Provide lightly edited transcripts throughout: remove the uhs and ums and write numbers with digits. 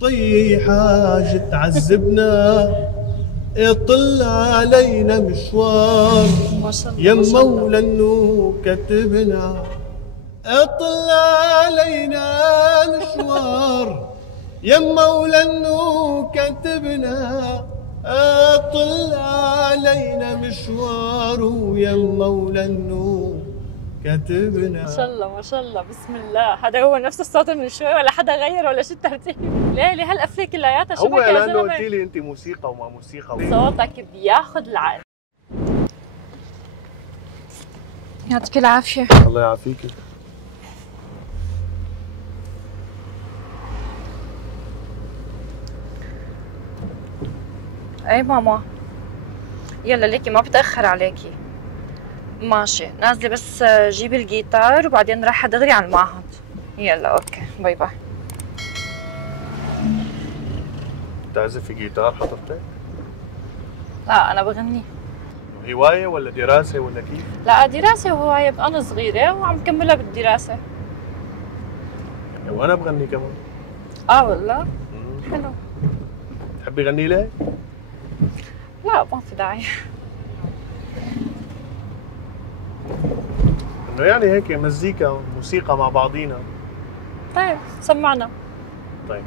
طي حاجة تعذبنا، يطل علينا مشوار يما ولنو كتبنا، اطل علينا مشوار يما ولنو كتبنا، اطل علينا مشوار ويما ولنو كتبنا. ما شاء الله ما شاء الله، بسم الله. هذا هو نفس الصوت من شوي ولا حدا غير ولا شو الترتيب؟ ليه هالقفله كلياتها شبكه هو يا لانه زلمه؟ قلتي لي انت موسيقى وما موسيقى. صوتك بياخذ العقل. يعطيك العافيه. الله يعافيكي. اي ماما، يلا ليكي ما بتاخر عليكي. ماشي نازله، بس جيبي الجيتار وبعدين رايحه دغري على المعهد. يلا اوكي، باي باي. بتعزفي جيتار حضرتك؟ لا انا بغني. هواية ولا دراسة ولا كيف؟ لا دراسه وهوايه، انا صغيره وعم كملها بالدراسه. وانا بغني كمان. والله؟ حلو. تحبي غني لك؟ لا ما في داعي. انه يعني هيك مزيكا موسيقى مع بعضينا. طيب سمعنا. طيب.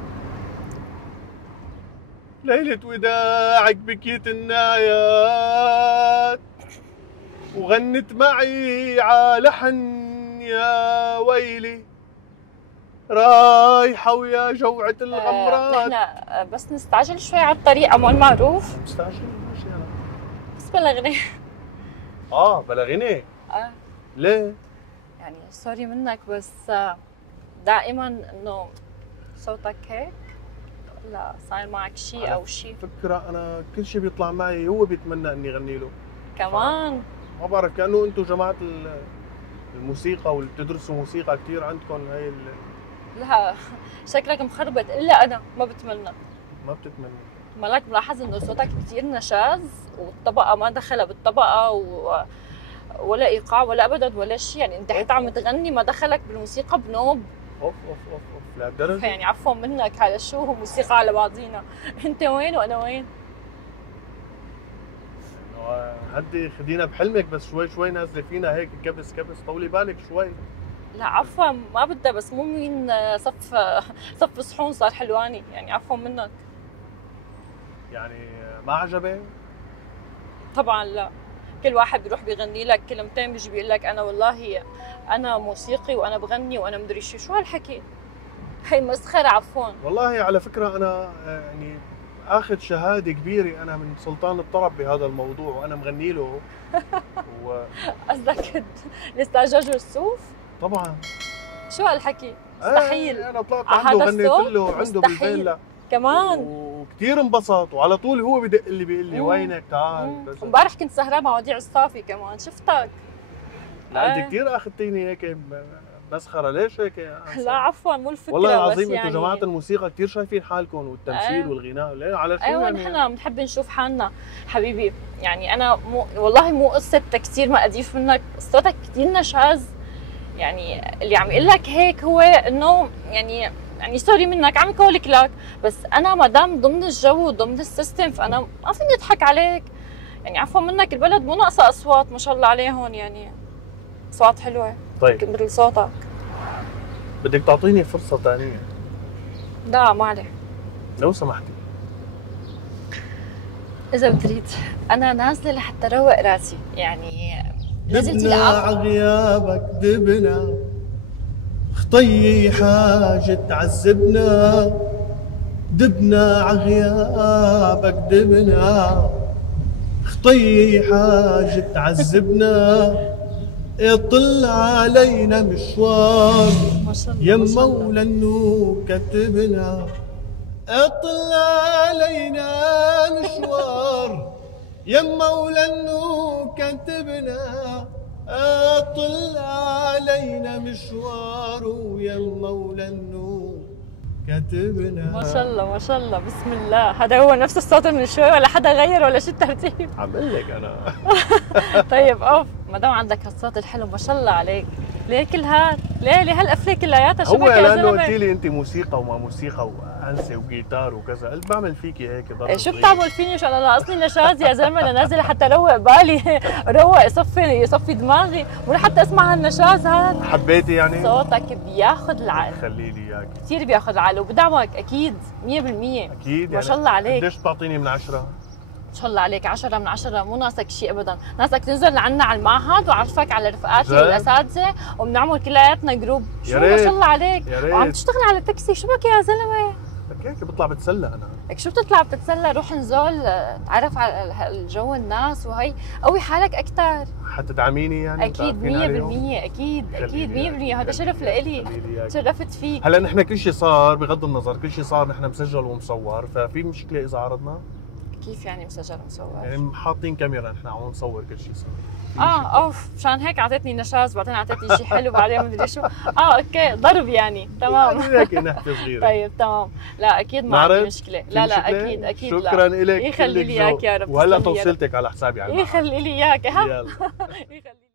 ليلة وداعك بكيت النايات وغنت معي عالحن يا ويلي، رايحة ويا جوعة الغمرات. نحن بس نستعجل شوي على الطريق، أمون معروف. مستعجل ماشي انا. بس بلا غني. بلا غني؟ آه. ليه؟ يعني سوري منك، بس دائما انه صوتك هيك، ولا صاير معك شيء او شيء؟ فكرة انا كل شيء بيطلع معي هو بيتمنى اني اغني له. كمان؟ ما بعرف، كانه انتم جماعة الموسيقى واللي بتدرسوا موسيقى كثير عندكم هاي لا شكلك مخربط، الا انا ما بتمنى. ما بتتمنى. مالك ملاحظ انه صوتك كثير نشاز، والطبقه ما دخلها بالطبقه ولا ايقاع ولا ابدا ولا شيء، يعني انت حتى عم تغني ما دخلك بالموسيقى بنوب. اوف اوف اوف اوف لهالدرجه؟ يعني عفوا منك، هذا شو هو موسيقى على بعضينا؟ انت وين وانا وين؟ هدي خدينا بحلمك، بس شوي شوي نازله فينا هيك كبس كبس، طولي بالك شوي. لا عفوا ما بدها، بس مو مين صف صحون صار حلواني، يعني عفوا منك. يعني ما عجبك؟ طبعا لا، كل واحد بيروح بيغني لك كلمتين بيجي بيقول لك انا والله انا موسيقي وانا بغني وانا مدري شو هالحكي؟ هي مسخره عفوا. والله على فكره انا يعني اخذ شهاده كبيره انا من سلطان الطرب بهذا الموضوع وانا مغني له. قصدك الاستعجاج والسوف؟ طبعا. شو هالحكي؟ مستحيل. انا طلعت عنده غنيت له عنده بالفيلا كمان، وكثير انبسط، وعلى طول هو بدق لي بيقول لي وينك تعال. امبارح كنت سهران مع وديع الصافي كمان، شفتك. لا انت كثير اخذتيني هيك مسخره، ليش هيك لا عفوا مو الفكره، والله العظيم انتم يعني جماعه الموسيقى كثير شايفين حالكم والتمثيل والغناء، ليه على شو؟ ايوه يعني نحن بنحب نشوف حالنا حبيبي، يعني انا والله مو قصه تكسير مقاديف منك، صوتك كثير نشاز، يعني اللي عم يقول لك هيك هو انه يعني سوري منك عم يكولك لك، بس انا ما دام ضمن الجو وضمن السيستم فانا ما فيني اضحك عليك، يعني عفوا منك البلد مو ناقصه اصوات ما شاء الله عليهم، يعني اصوات حلوه. طيب مثل صوتك. بدك تعطيني فرصه ثانيه؟ لا ما عليه لو سمحتي. اذا بتريد انا نازله لحتى روق راسي، يعني نزلتي دبنا عغيابك دبنا، خطي حاجة تعذبنا، دبنا عغيابك دبنا، خطي حاجة تعذبنا، يطل علينا مشوار يما ولنو كتبنا، اطل علينا مشوار يما ولنو كتبنا، اطل علينا مشوار ويما ولنو كتبنا. ما شاء الله ما شاء الله، بسم الله. هذا هو نفس الصوت من شوي ولا حدا غير ولا شو الترتيب؟ عم بقول لك انا. طيب اوف، ما دام عندك هالصوت الحلو ما شاء الله عليك. ليه كل هاد؟ ليه هالقفله كلياتها هو شبك يا لانه زلمه؟ قلت لي انت موسيقى وما موسيقى وانسه وجيتار وكذا، قلت بعمل فيكي هيك ضرب شو صغير. بتعمل فيني؟ شو انا ناقصني نشاز يا زلمه لنازل حتى روق بالي روق يصفي دماغي مو لحتى اسمع هالنشاز هاد. حبيتي يعني؟ صوتك بياخذ العقل، خلي لي اياك. كثير بياخذ العقل وبدعمك اكيد 100%. اكيد ما شاء الله عليك. قديش بتعطيني من 10؟ ما شاء الله عليك 10 من 10، مو ناقصك شيء ابدا، ناقصك تنزل عنا على المعهد واعرفك على رفقاتي والاساتذه وبنعمل كلياتنا جروب. شو ما شاء الله عليك، وعم تشتغل على تاكسي، شو بك يا زلمه؟ هيك بطلع بتسلى انا. لك شو بتطلع بتتسلى؟ روح نزول تعرف على الجو الناس وهي قوي حالك اكثر. حتدعميني يعني؟ اكيد 100%، اكيد 100%، هذا شرف لإلي، تشرفت فيك. هلا نحن كل شيء صار، بغض النظر كل شيء صار نحن مسجل ومصور، ففي مشكله اذا عرضنا؟ كيف يعني مسجل ومصور؟ يعني حاطين كاميرا نحن عم نصور كل شيء صار. اوف، مشان هيك اعطيتني نشاز بعدين اعطيتني شيء حلو بعدين مدري شو. اوكي ضرب يعني، تمام. هيك نحكي صغيره. طيب تمام، لا اكيد ما عندي مشكله، لا اكيد لا. شكرا لك، يخلي لي اياك يا رب. وهلا توصيلتك على حسابي على يخلي لي اياك. يلا. يخلي